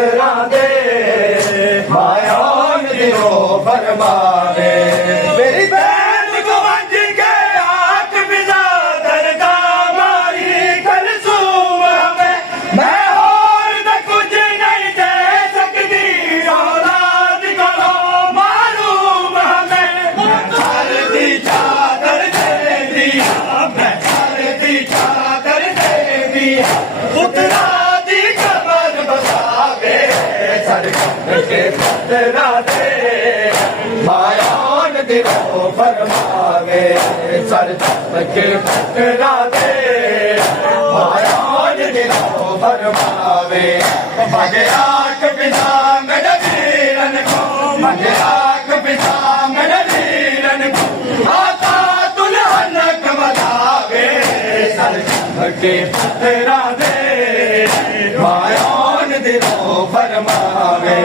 पत्थरां दे मायान दिनो फरमावे मेरी बहन को वंज के आंख बिना दरदा मारी कलसूम में मैं और न कुछ नहीं दे सकती औलाद को मालूम हमें हर दी चादर दे दिया मैं हर दी चादर दे दिया पुत्रा दी कमर बसावे सड़क के पत्थरां दे मायान दिनो फरमावे सड़क के पत्थरां दे मायान दिनो फरमावे मगे आंख बिना मेरे वीरन को मगे आंख बिना मेरे वीरन को आता दुल्हन कमलावे सड़क के पत्थरां दे मायान दिनो फरमावे